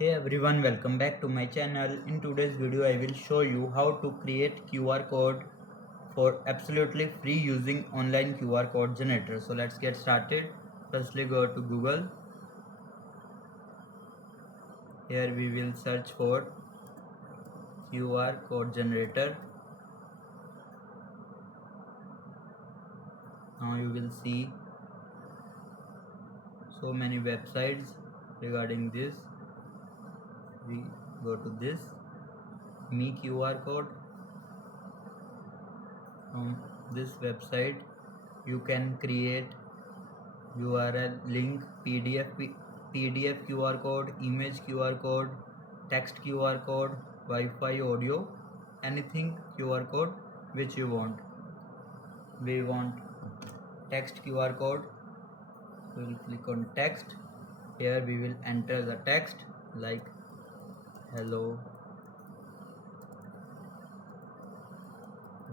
Hey everyone, welcome back to my channel. In today's video I will show you how to create QR code for absolutely free using online QR code generator. So let's get started. Firstly go to Google. Here we will search for QR code generator. Now you will see so many websites regarding this. We go to this Me QR code. From this website you can create URL, link, PDF QR code, image QR code, text QR code, Wi-Fi audio, anything QR code which you want. We want text QR code. We will click on text. Here we will enter the text like hello,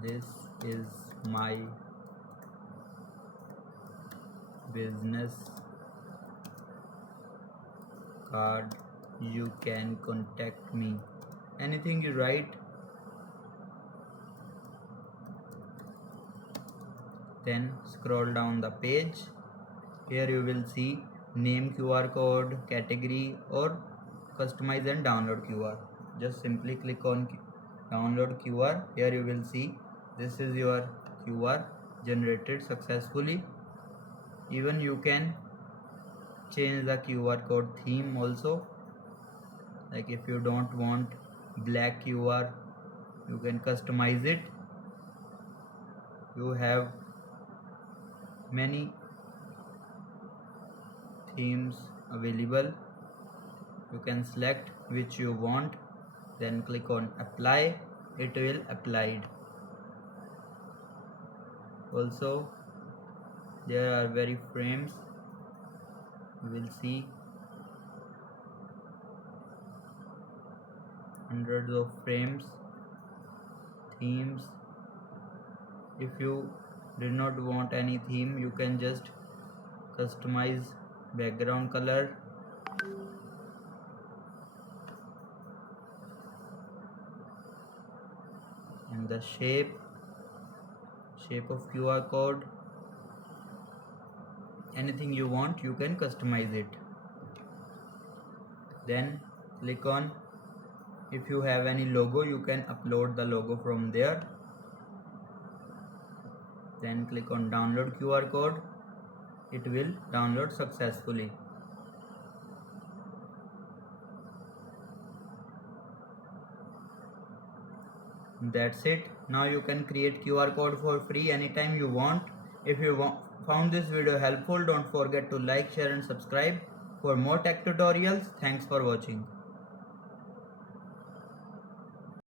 this is my business card, you can contact me. Anything you write, then scroll down the page. Here you will see name QR code, category, or customize and download QR. Just simply click on download QR. Here you will see this is your QR generated successfully. Even you can change the QR code theme also. Like if you don't want black QR, you can customize it. You have many themes available. You can select which you want, then click on apply. It will applied. Also there are very frames. You will see hundreds of frames, themes. If you do not want any theme, you can just customize background color, and the shape of QR code. Anything you want, you can customize it. Then click on, if you have any logo, you can upload the logo from there. Then click on download QR code. It will download successfully. That's it. Now you can create QR code for free anytime you want. If you found this video helpful, don't forget to like, share and subscribe for more tech tutorials. Thanks for watching.